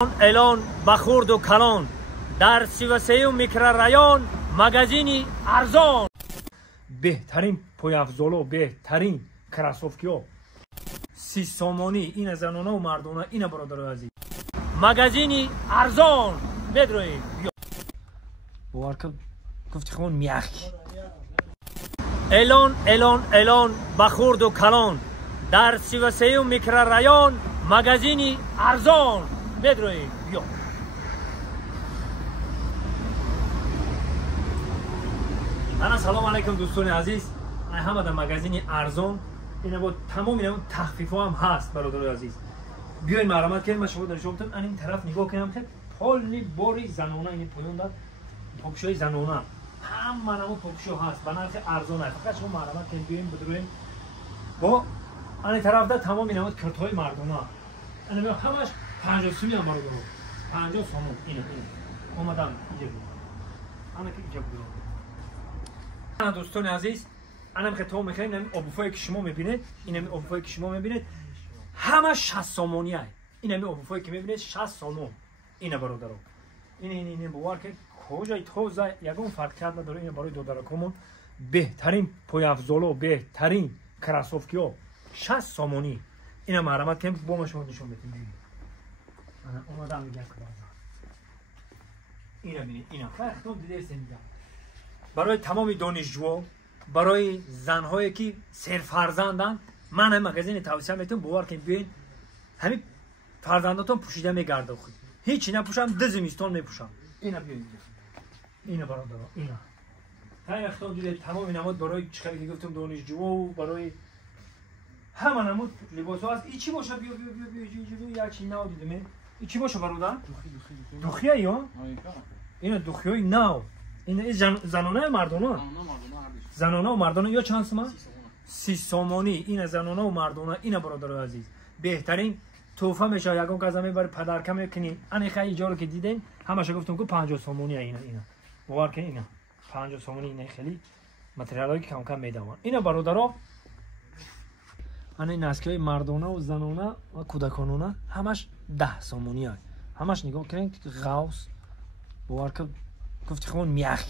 اعلان به خرد و کلان در 33 میکرورایان مگزینی ارزان بهترین پایافزال و بهترین کراسوفکی ها 30 سامانی این زنانه و مردانه این برادر عزیز مگزینی ارزان بدروید باور کن گفتی خون میخ اعلان به خرد و کلان در 33 میکرورایان مگزینی ارزان بدروید بیا سلام علیکم دوستان عزیز من همه در مگزین ارزان این با تمام این تخفیف هم هست برادر عزیز بیاین مرحمت کنیم من شما در شما بتونم این طرف نگاه کنم که کلی باری زنانه این پایون داد پاکشوی زنانه همه نمو پاکشو هست به نرخ ارزان هست فقط شما مرحمت کنیم بیاین بدرویم با این طرف داد تمام این کرت‌های مردانه این همش 50 سومی هم برادر 50 سوم این اومدم اینجا بود انا که اینجا بود دوستان عزیز انا خدمتتون می‌کنم این ابوفایی که شما می‌بینید این ابوفایی که شما می‌بینید همه 60 سامونیه این ابوفایی که می‌بینید 60 سامون این برادرها این باور که کجای توزا یگون فرق کرد نداره این برای دودرکمون بهترین پایافزال و بهترین کراسوفکی ها 60 سامونی اینا مرحمت کنیم با ما شما نشون بدیم انا اومدم میگم اینا ببینید اینا خودتون دیدید میگم برای تمام دانشجوها برای زنهایی که سرفرزندن من هم مگزین توصیه میتونم باور کنید بیاین همین فرزنداتون پوشیده میگرده خود هیچی نپوشم دزمیستان میپوشم اینا بیاین اینا برادرها اینا های وقتا دیدید تمام نماد برای چخری که گفتم دانشجوها برای همه نماد لباس ها هست ای چی باشه بیا یک چی نو دیدیم ای چی باشه برادر دوخیه یا اینا دوخیه نو این زنانه مردانه زنانه و مردانه یا چند سوم 30 سامانی این زنانه و مردانه این برادر عزیز بهترین توفه میشه یگان کزمه برای پدرکم میکنین ان خیلی جا رو که دیدین همش گفتم که 50 سامانی اینا باور کنین اینا 50 سامانی اینا خیلی متریالایی که کم کم میدون اینا برادرها این نسکای مردانه و زنانه و کودکانانه همش 10 سامانی همش نگاه کنین که غوث باور کن گفتی خون میخ